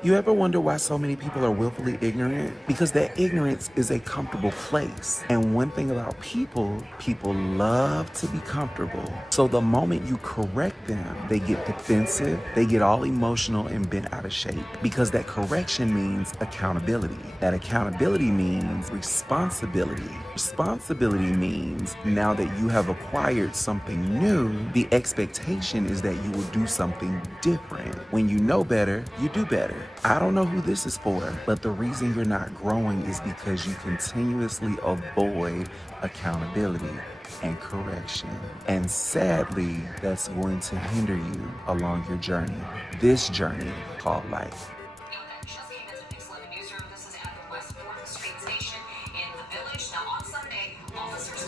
You ever wonder why so many people are willfully ignorant? Because that ignorance is a comfortable place. And one thing about people love to be comfortable. So the moment you correct them, they get defensive, they get all emotional and bent out of shape. Because that correction means accountability. That accountability means responsibility. Responsibility means now that you have acquired something new, the expectation is that you will do something different. When you know better, you do better. I don't know who this is for, but the reason you're not growing is because you continuously avoid accountability and correction. And sadly, that's going to hinder you along your journey. This journey called life.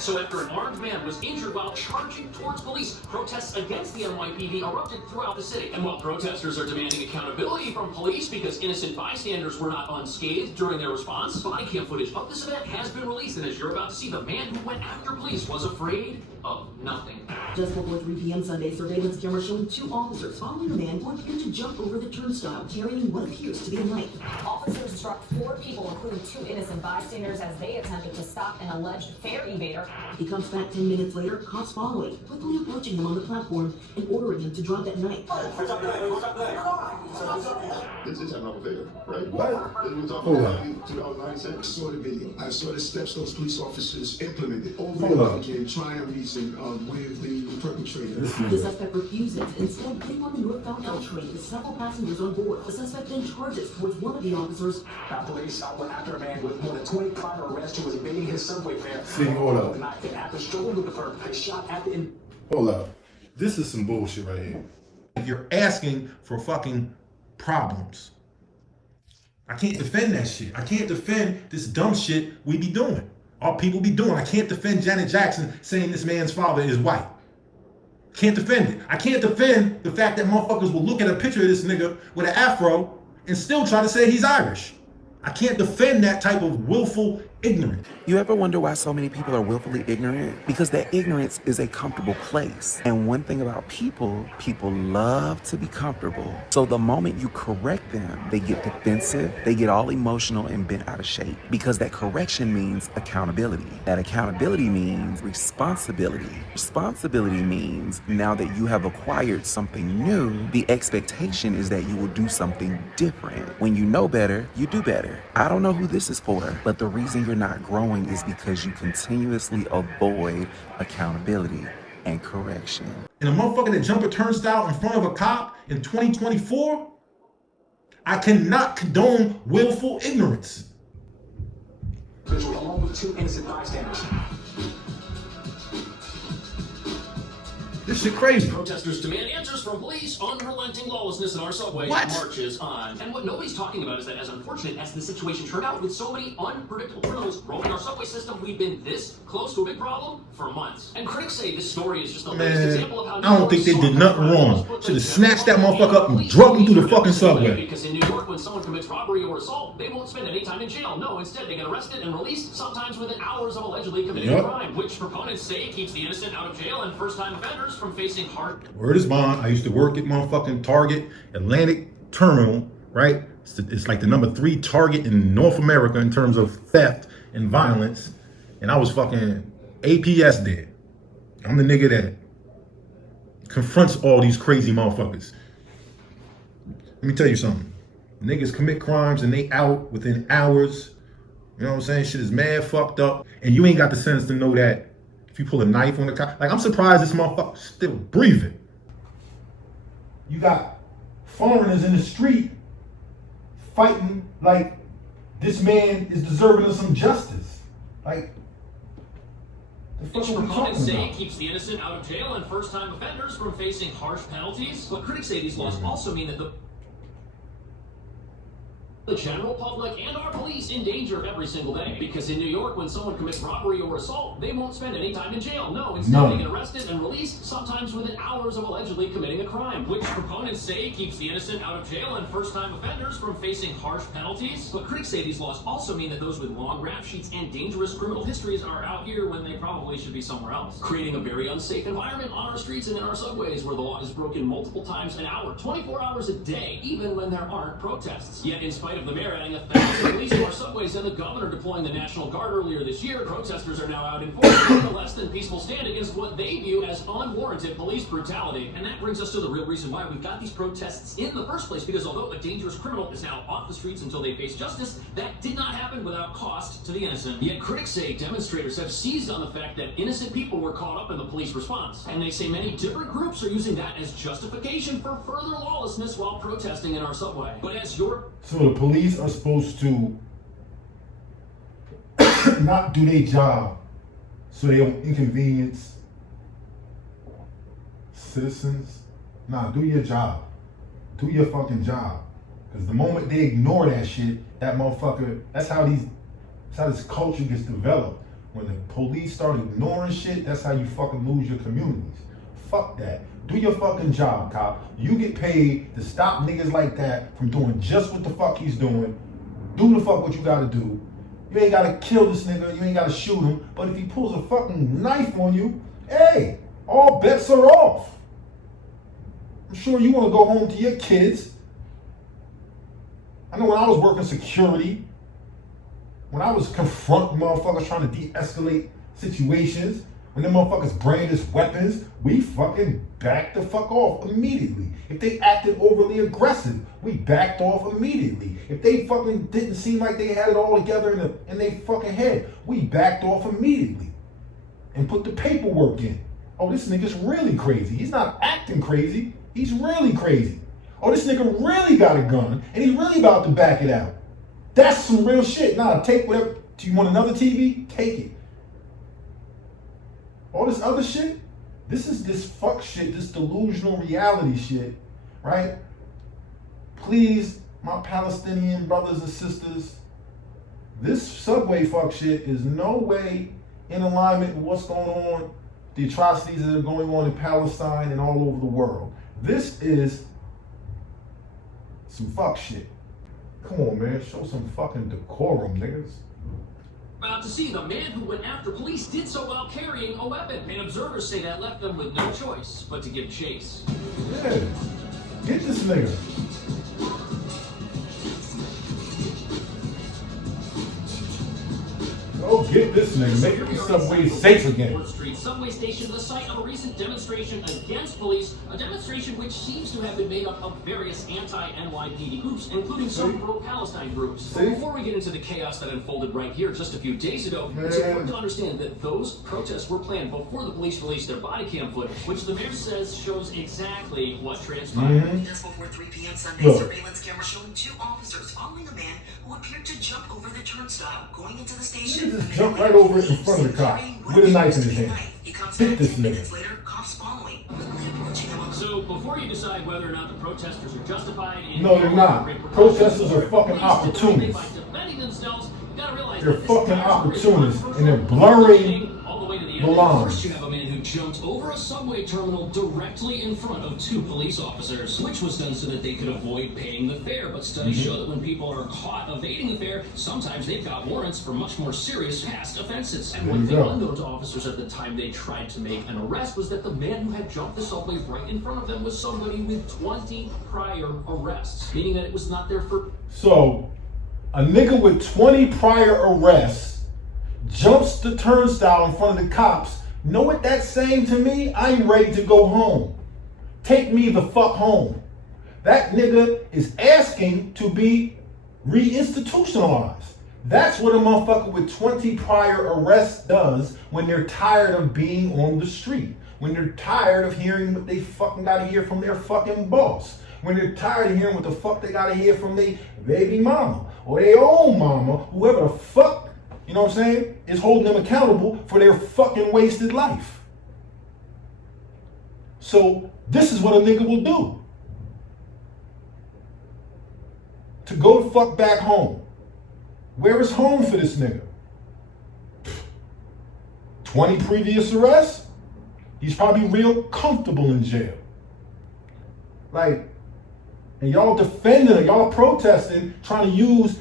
So after an armed man was injured while charging towards police, protests against the NYPD erupted throughout the city. And while protesters are demanding accountability from police because innocent bystanders were not unscathed during their response, body cam footage of this event has been released. And as you're about to see, the man who went after police was afraid of nothing. Just before 3 p.m. Sunday, surveillance camera showing 2 officers following a man who appeared to jump over the turnstile carrying what appears to be a knife. Officers struck 4 people, including 2 innocent bystanders, as they attempted to stop an alleged fare evader. He comes back 10 minutes later, cops following, quickly approaching him on the platform and ordering him to drop that knife. This is another video, right? What? This was Hold on. 2097. I saw the video. I saw the steps those police officers implemented over Hold and on. over again, trying to reason with the perpetrator. The suspect refuses, instead getting on the northbound L train with several passengers on board. The suspect then charges towards one of the officers. Now police went after a man with more than 20 prior arrests who was evading his subway fare. See, hold up. And after struggling with the perp, they shot at the Hold up. This is some bullshit right here. You're asking for fucking problems. I can't defend that shit. I can't defend this dumb shit we be doing. All people be doing. I can't defend Janet Jackson saying this man's father is white. Can't defend it. I can't defend the fact that motherfuckers will look at a picture of this nigga with an afro and still try to say he's Irish. I can't defend that type of willful ignorance. You ever wonder why so many people are willfully ignorant? Because that ignorance is a comfortable place. And one thing about people love to be comfortable. So the moment you correct them, they get defensive, they get all emotional and bent out of shape. Because that correction means accountability. That accountability means responsibility. Responsibility means now that you have acquired something new, the expectation is that you will do something different. When you know better, you do better. I don't know who this is for, but the reason you're not growing is because you continuously avoid accountability and correction. And a motherfucker that jump a turnstile in front of a cop in 2024, I cannot condone willful ignorance. along with 2 innocent bystanders. This shit crazy. Protesters demand answers from police on unrelenting lawlessness in our subway. What? Marches on. And what nobody's talking about is that as unfortunate as the situation turned out with so many unpredictable criminals roaming our subway system, we've been this close to a big problem for months. And critics say this story is just the latest example of how I don't think they did nothing wrong. Should have snatched that motherfucker up and drugged him through the fucking subway. Because in New York, when someone commits robbery or assault, they won't spend any time in jail. No, instead they get arrested and released, sometimes within hours of allegedly committing a crime, which proponents say keeps the innocent out of jail and first-time offenders from facing hard. Word is bond. I used to work at motherfucking Target Atlantic Terminal, right? It's like the number 3 Target in North America in terms of theft and violence. And I was fucking APS there. I'm the nigga that confronts all these crazy motherfuckers. Let me tell you something. Niggas commit crimes and they out within hours. You know what I'm saying? Shit is mad fucked up. And you ain't got the sense to know that if you pull a knife on the cop, like I'm surprised this motherfucker's still breathing. You got foreigners in the street fighting like this man is deserving of some justice. Like, the fuck Which are we proponents talking say about? keeps the innocent out of jail and first-time offenders from facing harsh penalties. But critics say these laws also mean that the the general public and our police in danger every single day. Because in New York, when someone commits robbery or assault, they won't spend any time in jail. No, instead they get arrested and released, sometimes within hours of allegedly committing a crime, which proponents say keeps the innocent out of jail and first-time offenders from facing harsh penalties. But critics say these laws also mean that those with long rap sheets and dangerous criminal histories are out here when they probably should be somewhere else, creating a very unsafe environment on our streets and in our subways where the law is broken multiple times an hour, 24 hours a day, even when there aren't protests. Yet in spite of the mayor adding 1,000 police to our subways and the governor deploying the National Guard earlier this year, protesters are now out in force taking a less than peaceful stand against what they view as unwarranted police brutality. And that brings us to the real reason why we've got these protests in the first place, because although a dangerous criminal is now off the streets until they face justice, that did not happen without cost to the innocent. Yet critics say demonstrators have seized on the fact that innocent people were caught up in the police response. And they say many different groups are using that as justification for further lawlessness while protesting in our subway. But as your So the police are supposed to not do their job so they don't inconvenience citizens. Nah, do your job. Do your fucking job. Because the moment they ignore that shit, that motherfucker, that's how this culture gets developed. When the police start ignoring shit, that's how you fucking lose your communities. Fuck that. Do your fucking job, cop. You get paid to stop niggas like that from doing just what the fuck he's doing. Do the fuck what you gotta do. You ain't gotta kill this nigga, you ain't gotta shoot him. But if he pulls a fucking knife on you, hey, all bets are off. I'm sure you wanna go home to your kids. I know when I was working security, when I was confronting motherfuckers trying to de-escalate situations, when them motherfuckers brandished weapons, we fucking backed the fuck off immediately. If they acted overly aggressive, we backed off immediately. If they fucking didn't seem like they had it all together in their fucking head, we backed off immediately and put the paperwork in. Oh, this nigga's really crazy. He's not acting crazy. He's really crazy. Oh, this nigga really got a gun and he's really about to back it out. That's some real shit. Nah, take whatever. Do you want another TV? Take it. All this other shit, this is this fuck shit, this delusional reality shit, right? Please, my Palestinian brothers and sisters, this subway fuck shit is no way in alignment with what's going on, the atrocities that are going on in Palestine and all over the world. This is some fuck shit. Come on, man, show some fucking decorum, niggas. About to see the man who went after police did so while carrying a weapon, and observers say that left them with no choice but to give chase. Yeah, get this nigga. Go get this nigga. Make the subway safe again. Fourth Street subway station, the site of a recent demonstration against police, a demonstration which seems to have been made up of various anti-NYPD groups, including some pro-Palestine groups. But before we get into the chaos that unfolded right here just a few days ago, it's important to understand that those protests were planned before the police released their body cam footage, which the mayor says shows exactly what transpired. Just before 3 p.m. Sunday, surveillance camera showing 2 officers following a man who appeared to jump over the turnstile going into the station. Just jump right over it in front of the cop with a knife in his hand. Hit this nigga. Later, cops following. So before you decide whether or not the protesters are justified in No, they're not. Protesters are fucking opportunists. by defending themselves, you gotta realize They're that this fucking is opportunists and they're blurring all the way to the the end. lines. First, you have a man who jumped over a subway terminal directly in front of 2 police officers, which was done so that they could avoid paying the fare. But studies show that when people are caught evading the fare, sometimes they've got warrants for much more serious past offenses. And one thing unknown to officers at the time they tried to make an arrest was that the man who had jumped the subway right in front of them was somebody with 20 prior arrests, meaning that it was not their first. So, a nigga with 20 prior arrests jumps the turnstile in front of the cops. Know what that's saying to me? I'm ready to go home. Take me the fuck home. That nigga is asking to be reinstitutionalized. That's what a motherfucker with 20 prior arrests does when they're tired of being on the street. When they're tired of hearing what they fucking gotta hear from their fucking boss. When they're tired of hearing what the fuck they gotta hear from their baby mama or their own mama, whoever the fuck, you know what I'm saying, is holding them accountable for their fucking wasted life. So this is what a nigga will do to go the fuck back home. Where is home for this nigga? 20 previous arrests? He's probably real comfortable in jail. Like, and y'all defending it, y'all protesting, trying to use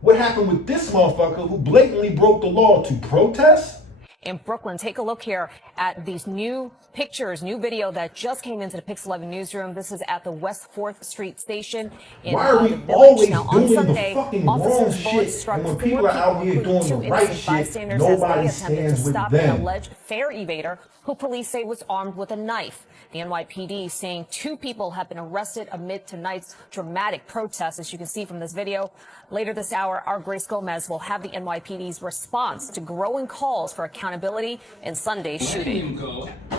what happened with this motherfucker who blatantly broke the law to protest? In Brooklyn, take a look here at these new pictures, new video that just came into the Pix 11 newsroom. This is at the West 4th Street station in Why are we the village. always Now, doing on Sunday, the fucking wrong officers' shit, bullets struck and when 4 people are out here including doing 2 the right innocent shit, bystanders as nobody they attempted to stands with stop an them. alleged fare evader who police say was armed with a knife. The NYPD saying 2 people have been arrested amid tonight's dramatic protests, as you can see from this video. Later this hour, our Grace Gomez will have the NYPD's response to growing calls for accountability in Sunday's shooting.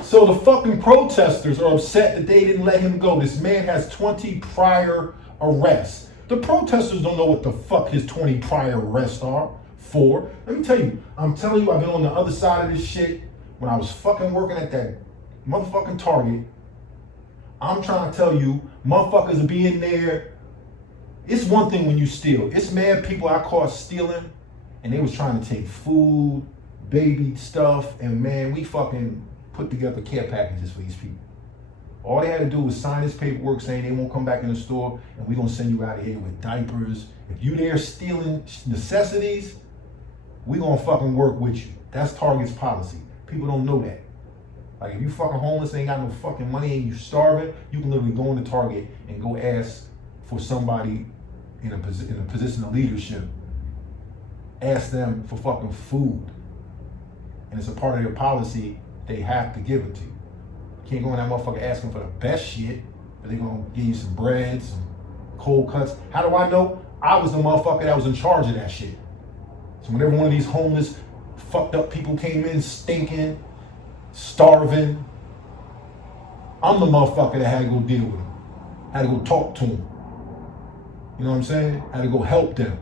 So the fucking protesters are upset that they didn't let him go. This man has 20 prior arrests. The protesters don't know what the fuck his 20 prior arrests are for. Let me tell you, I'm telling you, I've been on the other side of this shit when I was fucking working at that motherfucking Target. I'm trying to tell you, motherfuckers will be in there. It's one thing when you steal. It's mad people I caught stealing, and they was trying to take food, baby stuff, and man, we fucking put together care packages for these people. All they had to do was sign this paperwork saying they won't come back in the store, and we gonna send you out of here with diapers. If you there stealing necessities, we gonna fucking work with you. That's Target's policy. People don't know that. Like, if you fucking homeless, ain't got no fucking money, and you starving, you can literally go into Target and go ask for somebody in a position of leadership. Ask them for fucking food. And it's a part of their policy, they have to give it to you. You can't go in that motherfucker asking for the best shit, but they gonna give you some bread, some cold cuts. How do I know? I was the motherfucker that was in charge of that shit. So whenever one of these homeless, fucked up people came in stinking, starving, I'm the motherfucker that had to go deal with them. Had to go talk to them. You know what I'm saying? Had to go help them.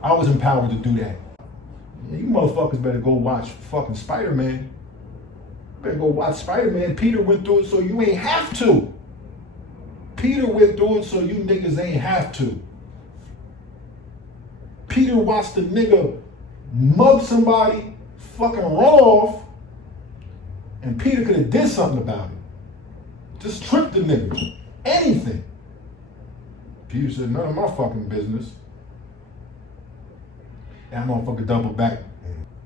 I was empowered to do that. Yeah, you motherfuckers better go watch fucking Spider-Man. Better go watch Spider-Man. Peter went through it so you ain't have to. Peter went through it so you niggas ain't have to. Peter watched the nigga mug somebody, fucking run off, and Peter could have did something about it. Just tricked the nigga. Anything. Peter said, none of my fucking business. That motherfucker doubled back.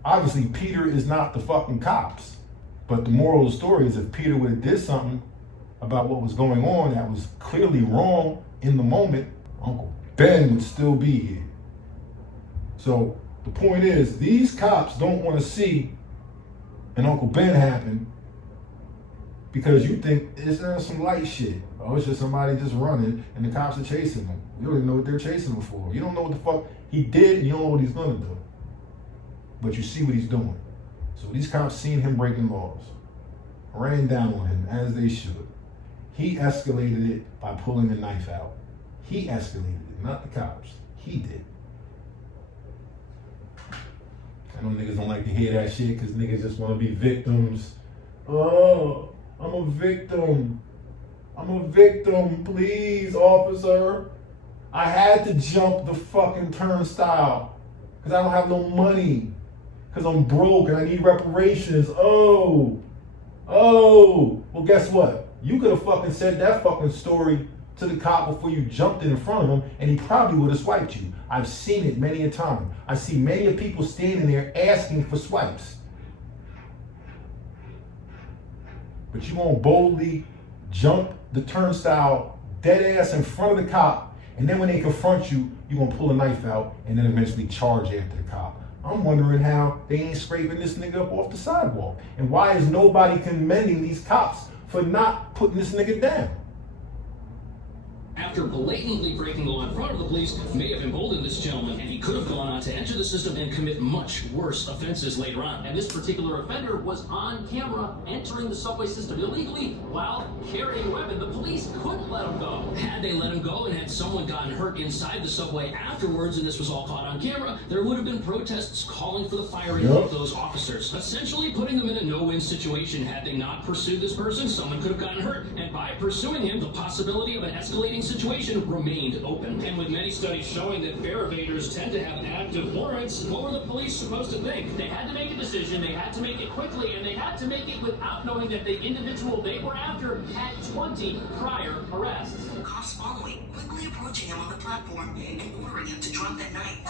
Obviously, Peter is not the fucking cops. But the moral of the story is if Peter would have did something about what was going on that was clearly wrong in the moment, Uncle Ben would still be here. So the point is, these cops don't want to see an Uncle Ben happen because you think it's some light shit. Oh, it's just somebody just running and the cops are chasing them. You don't even know what they're chasing him for. You don't know what the fuck he did and you don't know what he's gonna do. But you see what he's doing. So these cops seen him breaking laws, ran down on him as they should. He escalated it by pulling a knife out. He escalated it, not the cops. He did. I know niggas don't like to hear that shit because niggas just want to be victims. Oh, I'm a victim. I'm a victim, please, officer. I had to jump the fucking turnstile because I don't have no money. Because I'm broke and I need reparations. Oh. Well, guess what? You could have fucking said that fucking story to the cop before you jumped in front of him and he probably would have swiped you. I've seen it many a time. I see many of people standing there asking for swipes. But you won't boldly jump the turnstile dead ass in front of the cop, and then when they confront you, you're gonna pull a knife out and then eventually charge after the cop. I'm wondering how they ain't scraping this nigga up off the sidewalk. And why is nobody commending these cops for not putting this nigga down? After blatantly breaking the law in front of the police may have emboldened this gentleman, and he could have gone on to enter the system and commit much worse offenses later on. And this particular offender was on camera entering the subway system illegally while carrying a weapon. The police couldn't let him go. Had they let him go and had someone gotten hurt inside the subway afterwards, and this was all caught on camera, there would have been protests calling for the firing of those officers, essentially putting them in a no-win situation. Had they not pursued this person, someone could have gotten hurt, and by pursuing him, the possibility of an escalating situation remained open. And with many studies showing that fare evaders tend to have active warrants, what were the police supposed to think? They had to make a decision, they had to make it quickly, and they had to make it without knowing that the individual they were after had 20 prior arrests. Cops following, quickly approaching him on the platform and ordering him to drop that knife.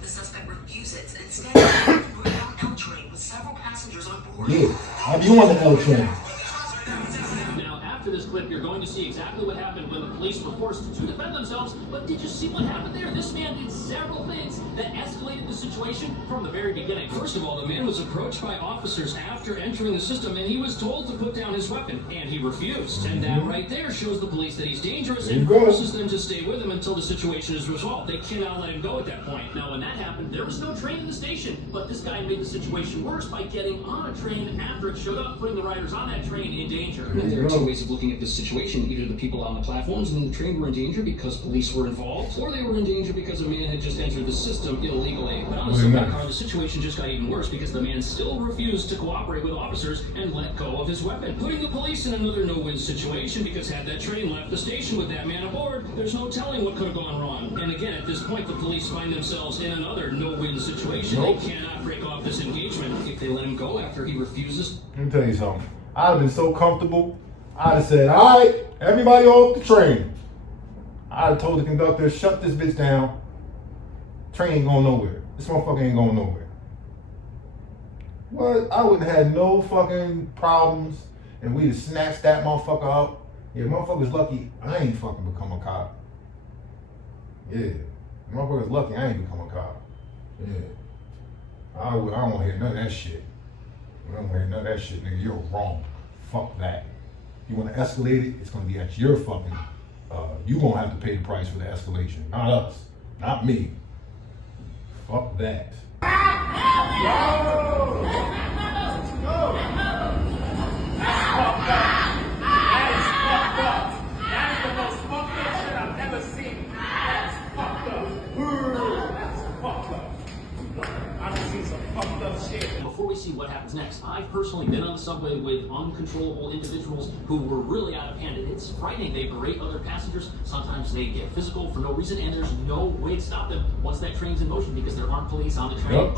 The suspect refuses, instead of the northbound L train with several passengers on board. Yeah, I'll be on the L train. Now, after this clip, you're going to see exactly what happened when the police were forced to defend themselves. But did you see what happened there? This man did several things that escalated the situation from the very beginning. First of all, the man was approached by officers after entering the system, and he was told to put down his weapon, and he refused. And that right there shows the police that he's dangerous and forces them to stay with him until the situation is resolved. They cannot let him go at that point. Now, when that happened, there was no train in the station, but this guy made the situation worse by getting on a train after it showed up, putting the riders on that train in danger. And there are two ways of looking at this situation. Either the people on the platforms and the train were in danger because police were involved, or they were in danger because a man had just entered the system illegally. But on the subway car, the situation just got even worse because the man still refused to cooperate with officers and let go of his weapon, putting the police in another no-win situation because had that train left the station with that man aboard, there's no telling what could have gone wrong. And again, at this point, the police find themselves in another no-win situation. They cannot break off this engagement if they let him go after he refuses. Let me tell you something. I'd have been so comfortable. I'd have said, all right, everybody off the train. I'd have told the conductor, shut this bitch down. Train ain't going nowhere. This motherfucker ain't going nowhere. What? I wouldn't have had no fucking problems, and we'd have snatched that motherfucker up. Yeah, motherfucker's lucky I ain't fucking become a cop. Yeah, motherfucker's lucky I ain't become a cop. Yeah. I don't want to hear none of that shit. I don't want to hear none of that shit, nigga. You're wrong. Fuck that. You want to escalate it, it's going to be at your fucking, you going to have to pay the price for the escalation. Not us. Not me. Fuck that. Before we see what happens next, I've personally been on the subway with uncontrollable individuals who were really out of hand. It's frightening. They berate other passengers. Sometimes they get physical for no reason, and there's no way to stop them once that train's in motion because there aren't police on the train. Yep.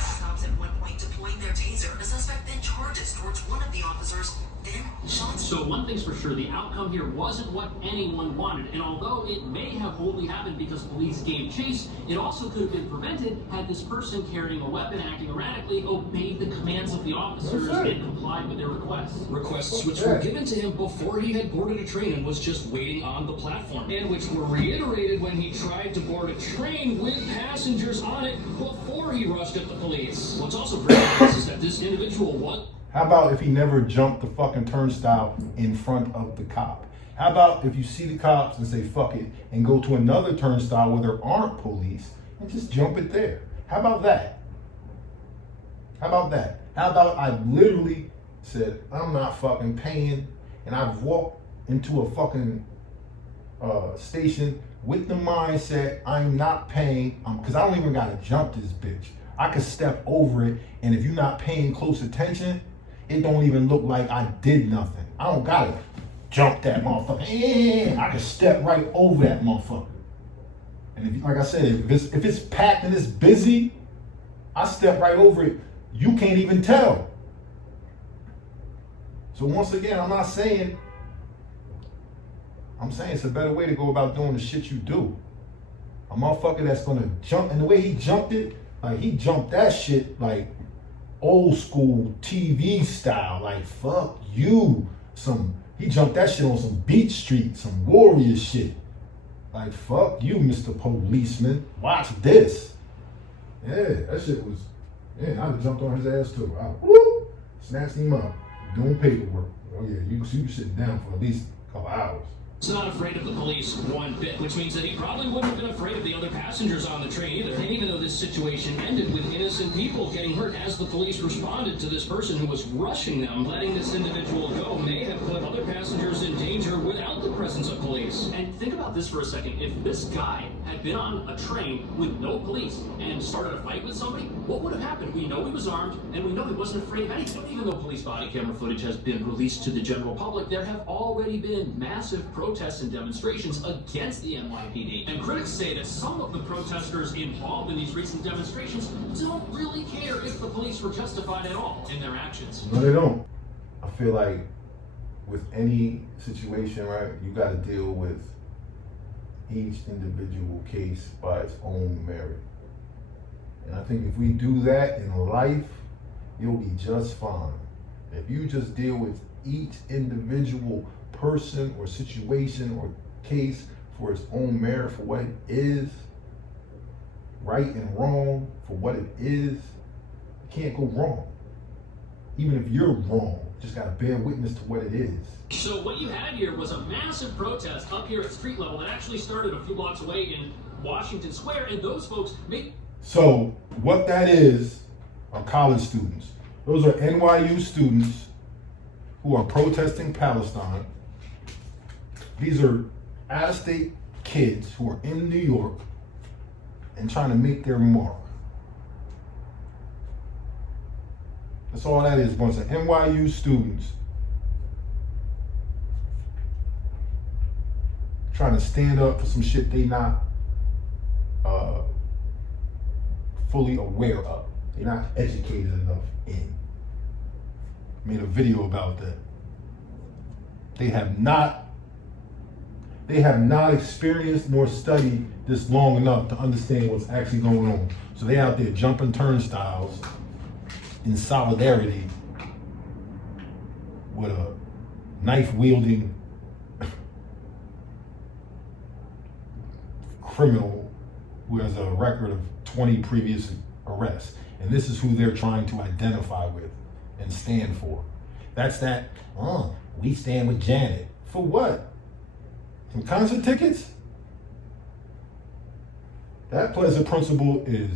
Stops at one point deploying their taser. The suspect then charges towards one of the officers, then shots. So one thing's for sure, the outcome here wasn't what anyone wanted. And although it may have only happened because police gave chase, it also could have been prevented had this person carrying a weapon, acting erratically, obeyed the commands of the officers and complied with their requests. Requests which were given to him before he had boarded a train and was just waiting on the platform. And which were reiterated when he tried to board a train with passengers on it before he rushed at the police. What's also very obvious is that this individual was... How about if he never jumped the fucking turnstile in front of the cop? How about if you see the cops and say fuck it and go to another turnstile where there aren't police and just jump it there? How about that? How about that? How about I literally said, I'm not fucking paying, and I've walked into a fucking station with the mindset I'm not paying, because I don't even gotta jump this bitch. I could step over it, and if you're not paying close attention, it don't even look like I did nothing. I don't gotta jump that motherfucker. I can step right over that motherfucker. And if, like I said, if it's packed and it's busy, I step right over it. You can't even tell. So once again, I'm saying it's a better way to go about doing the shit you do. A motherfucker that's gonna jump, and the way he jumped it, like he jumped that shit like old school TV style, like fuck you. He jumped that shit on some Beach Street, some warrior shit. Like fuck you, Mr. Policeman. Watch this. Yeah, that shit was, yeah, I'd have jumped on his ass too. I snatched him up, doing paperwork. Oh yeah, you sitting down for at least a couple hours. not afraid of the police one bit, which means that he probably wouldn't have been afraid of the other passengers on the train either. And even though this situation ended with innocent people getting hurt as the police responded to this person who was rushing them, letting this individual go may have put other passengers in danger without the presence of police. And think about this for a second. If this guy had been on a train with no police and started a fight with somebody, what would have happened? We know he was armed, and we know he wasn't afraid of anything. Even though police body camera footage has been released to the general public, there have already been massive protests and demonstrations against the NYPD. And critics say that some of the protesters involved in these recent demonstrations don't really care if the police were justified at all in their actions. No, they don't. I feel like with any situation, right, you got to deal with each individual case by its own merit. And I think if we do that in life, you'll be just fine. If you just deal with each individual person or situation or case for its own merit, for what it is, right and wrong, for what it is, you can't go wrong. Even if you're wrong, just gotta bear witness to what it is. So what you had here was a massive protest up here at street level that actually started a few blocks away in Washington Square, and those folks made... So what that is are college students. Those are NYU students who are protesting Palestine. These are out-of-state kids who are in New York and trying to make their mark. That's all that is, a bunch of NYU students trying to stand up for some shit they not fully aware of. They're not educated enough in. Made a video about that. They have not experienced nor studied this long enough to understand what's actually going on. So they out there jumping turnstiles in solidarity with a knife-wielding criminal who has a record of 20 previous arrests. And this is who they're trying to identify with and stand for. That's that, we stand with Janet. For what? Some concert tickets? That pleasant principle is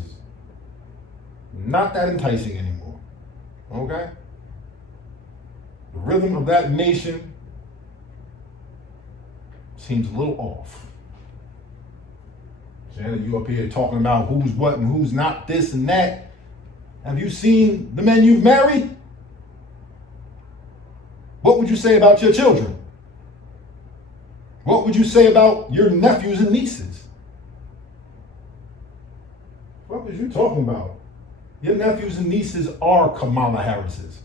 not that enticing anymore. Okay? The rhythm of that nation seems a little off. Janet, you up here talking about who's what and who's not this and that. Have you seen the men you've married? What would you say about your children? What would you say about your nephews and nieces? What was you talking about? Your nephews and nieces are Kamala Harris's.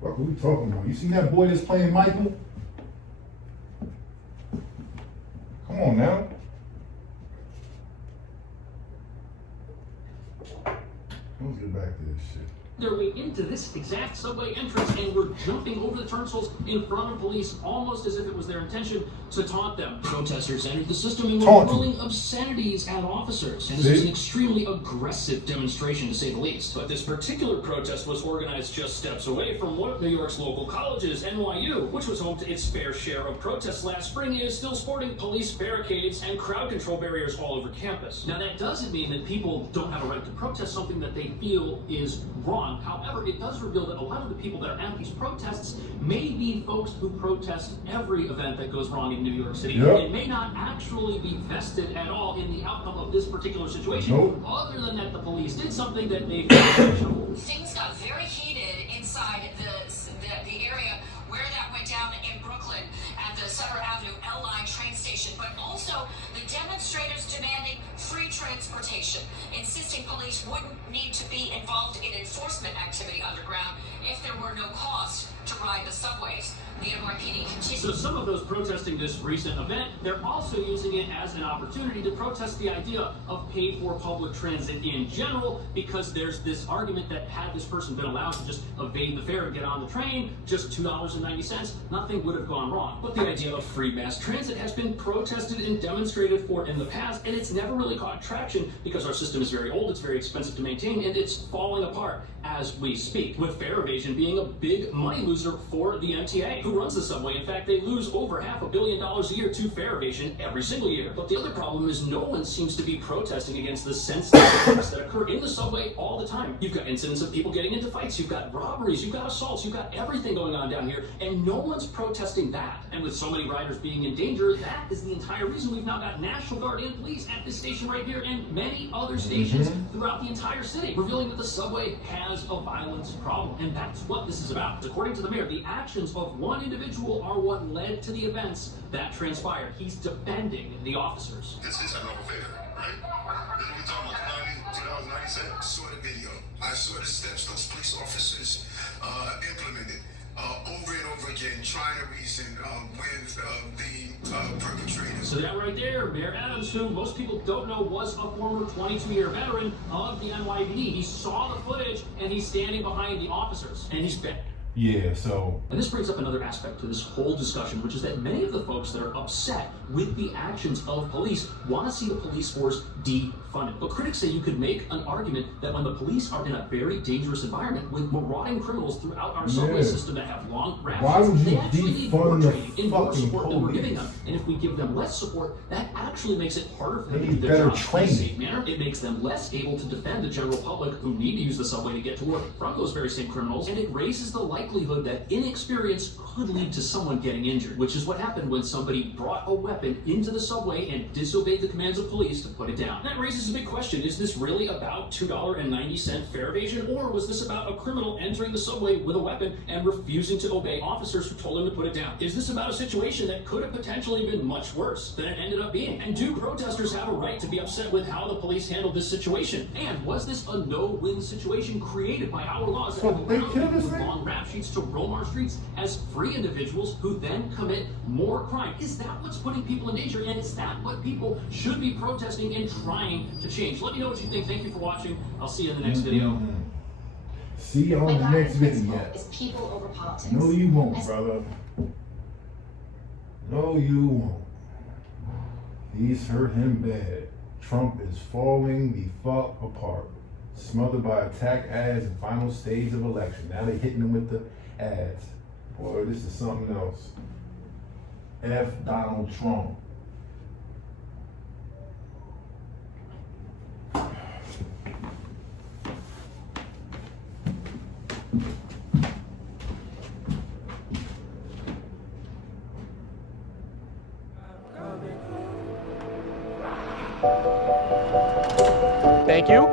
What were we talking about? You seen that boy that's playing Michael? Come on now. Let's get back to this shit. Their way into this exact subway entrance and were jumping over the turnstiles in front of police almost as if it was their intention to taunt them. Protesters entered the system and were hurling obscenities at officers. And this was an extremely aggressive demonstration, to say the least. But this particular protest was organized just steps away from one of New York's local colleges, NYU, which was home to its fair share of protests last spring, is still sporting police barricades and crowd control barriers all over campus. Now, that doesn't mean that people don't have a right to protest something that they feel is wrong. However, it does reveal that a lot of the people that are at these protests may be folks who protest every event that goes wrong in New York City. It may not actually be vested at all in the outcome of this particular situation, other than that the police did something that they felt. Things got very heated inside the area where that went down in Brooklyn at the Sutter Avenue L-Line train station, but also the demonstrators demanding free transportation, insisting police wouldn't need to be involved in enforcement activity underground if there were no cost to ride the subways. The NYPD continues. So some of those protesting this recent event, they're also using it as an opportunity to protest the idea of paid-for public transit in general, because there's this argument that had this person been allowed to just evade the fare and get on the train, just $2.90, nothing would have gone wrong. But the idea of free mass transit has been protested and demonstrated for in the past, and it's never really caught traction because our system is very old, it's very expensive to maintain, and it's falling apart. as we speak, with fare evasion being a big money loser for the MTA, who runs the subway. In fact, they lose over $500 million a year to fare evasion every single year. But the other problem is no one seems to be protesting against the senseless attacks that occur in the subway all the time. You've got incidents of people getting into fights, you've got robberies, you've got assaults, you've got everything going on down here, and no one's protesting that. And with so many riders being in danger, that is the entire reason we've now got National Guard and police at this station right here and many other stations throughout the entire city, revealing that the subway has a violence problem. And that's what this is about. According to the mayor, the actions of one individual are what led to the events that transpired. He's defending the officers. This is a normal favor, right? We're talking about 2097. Saw the video. I saw the steps those police officers implemented over and over again, trying to reason with the perpetrators. So that right there, Mayor Adams, who most people don't know was a former 22-year veteran of the NYPD. He saw the footage and he's standing behind the officers and he's been. Yeah, so. And this brings up another aspect to this whole discussion, which is that many of the folks that are upset with the actions of police want to see the police force defunded. But critics say you could make an argument that when the police are in a very dangerous environment with marauding criminals throughout our subway system that have long rations, they actually need more training and more support than we're giving them. And if we give them less support, that actually makes it harder for them to do their jobs in a safe manner. It makes them less able to defend the general public who need to use the subway to get to work from those very same criminals, and it raises the likelihood that inexperience could lead to someone getting injured, which is what happened when somebody brought a weapon into the subway and disobeyed the commands of police to put it down. That raises a big question. Is this really about $2.90 fare evasion, or was this about a criminal entering the subway with a weapon and refusing to obey officers who told him to put it down? Is this about a situation that could have potentially been much worse than it ended up being? And do protesters have a right to be upset with how the police handled this situation? And was this a no-win situation created by our laws that allow people with long rap sheets to roam our streets as free individuals who then commit more crime? Is that what's putting people in danger? And is that what people should be protesting and trying to change? Let me know what you think. Thank you for watching. I'll see you in the next video. See you on the next video. Is people over politics. No, you won't, brother. No, you won't. These hurt him bad. Trump is falling the fuck apart. Smothered by attack ads in final stage of election. Now they're hitting him with the ads. Boy, this is something else. F Donald Trump. Thank you.